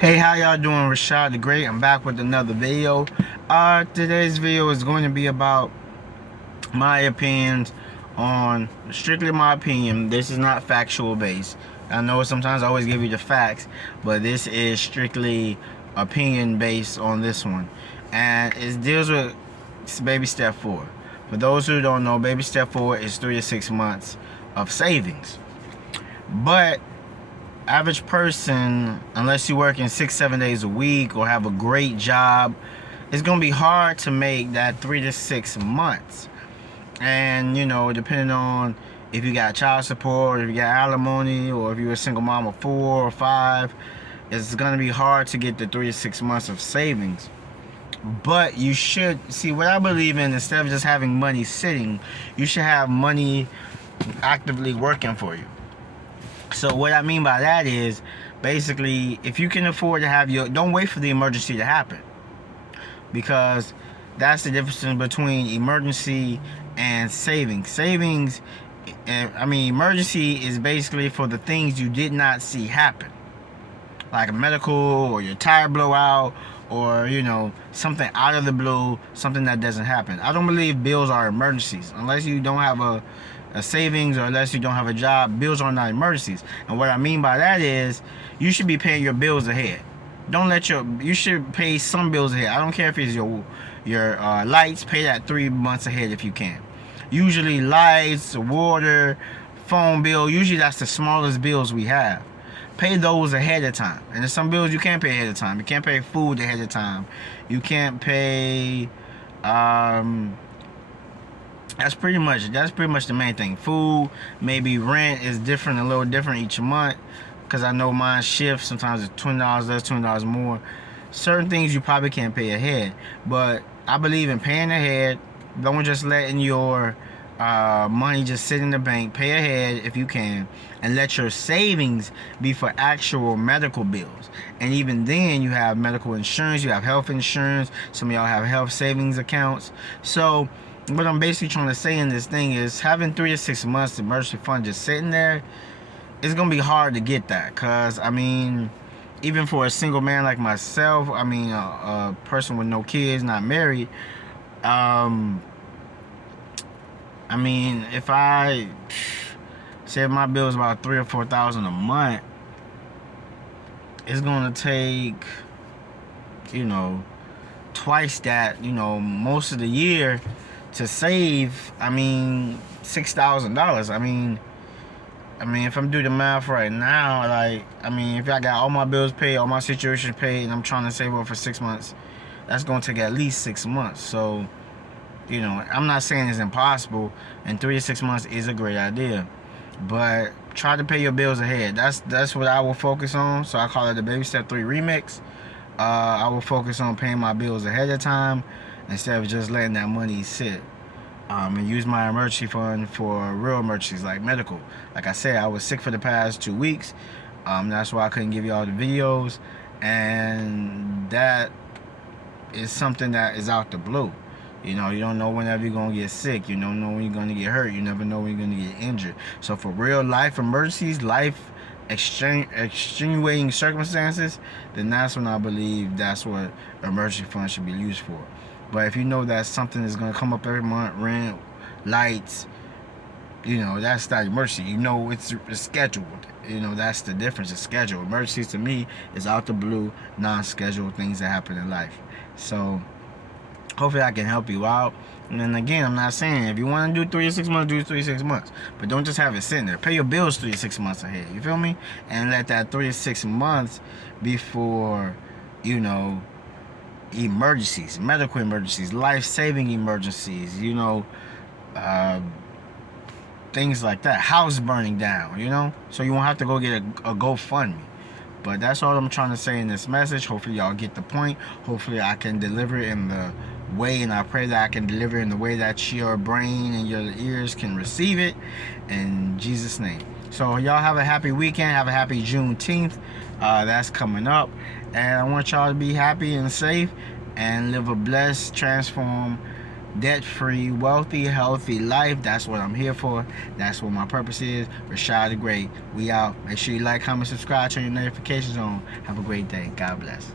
Hey, how y'all doing? Rashad the Great. I'm back with another video. Today's video is going to be about my opinions on strictly my opinion. This is not factual based. I know sometimes I always give you the facts, but this is strictly opinion based on this one. And it deals with baby step 4. For those who don't know, baby step 4 is 3 to 6 months of savings. But average person, unless you work in 6-7 days a week or have a great job, it's gonna be hard to make that 3 to 6 months. And depending on if you got child support, if you got alimony, or if you're a single mom of 4 or 5, it's gonna be hard to get the 3 to 6 months of savings. But you should see what I believe in. Instead of just having money sitting, you should have money actively working for you. So what I mean by that is, basically, if you can afford to have don't wait for the emergency to happen, because that's the difference between emergency and savings. Emergency is basically for the things you did not see happen, like a medical or your tire blowout, or something out of the blue, something that doesn't happen. I don't believe bills are emergencies unless you don't have a savings, or unless you don't have a job. Bills are not emergencies. And what I mean by that is, you should be paying your bills ahead. You should pay some bills ahead. I don't care if it's your lights. Pay that 3 months ahead if you can. Usually lights, water, phone bill, usually that's the smallest bills we have. Pay those ahead of time. And there's some bills you can't pay ahead of time. You can't pay food ahead of time. You can't pay that's pretty much the main thing. Food, maybe rent is a little different each month, because I know mine shifts. Sometimes it's $20 less, $20 more. Certain things you probably can't pay ahead, but I believe in paying ahead. Don't just letting your money just sit in the bank. Pay ahead if you can, and let your savings be for actual medical bills. And even then, you have medical insurance, you have health insurance. Some of y'all have health savings accounts. So what I'm basically trying to say in this thing is, having 3 to 6 months emergency fund just sitting there, it's gonna be hard to get that. Cause even for a single man like myself, a person with no kids, not married, if I say my bill is about $3,000 or $4,000 a month, it's gonna take twice that, most of the year, to save $6,000. If I'm doing the math right now, if I got all my bills paid, all my situation paid, and I'm trying to save up for 6 months, that's gonna take at least 6 months. So I'm not saying it's impossible, and 3 to 6 months is a great idea, but try to pay your bills ahead. That's what I will focus on. So I call it the Baby Step 3 Remix. I will focus on paying my bills ahead of time, instead of just letting that money sit. And use my emergency fund for real emergencies, like medical. Like I said, I was sick for the past 2 weeks. That's why I couldn't give you all the videos. And that is something that is out the blue. You don't know whenever you're going to get sick. You don't know when you're going to get hurt. You never know when you're going to get injured. So for real life emergencies, life extenuating circumstances, then that's when I believe that's what emergency fund should be used for. But if you know that something is going to come up every month, rent, lights, that's not emergency. It's scheduled. That's the difference. It's scheduled. Emergencies to me is out the blue, non-scheduled things that happen in life. So hopefully I can help you out. And then again, I'm not saying if you want to do 3 to 6 months, do 3 to 6 months. But don't just have it sitting there. Pay your bills 3 to 6 months ahead. You feel me? And let that 3 to 6 months be for, emergencies, medical emergencies, life-saving emergencies, things like that. House burning down, so you won't have to go get a GoFundMe. But that's all I'm trying to say in this message. Hopefully y'all get the point. Hopefully I can deliver it in the way, and I pray that I can deliver it in the way that your brain and your ears can receive it, in Jesus' name. So y'all have a happy weekend. Have a happy Juneteenth. That's coming up, and I want y'all to be happy and safe, and live a blessed, transformed, debt-free, wealthy, healthy life. That's what I'm here for. That's what my purpose is. Rashad the Great. We out. Make sure you like, comment, subscribe, turn your notifications on. Have a great day. God bless.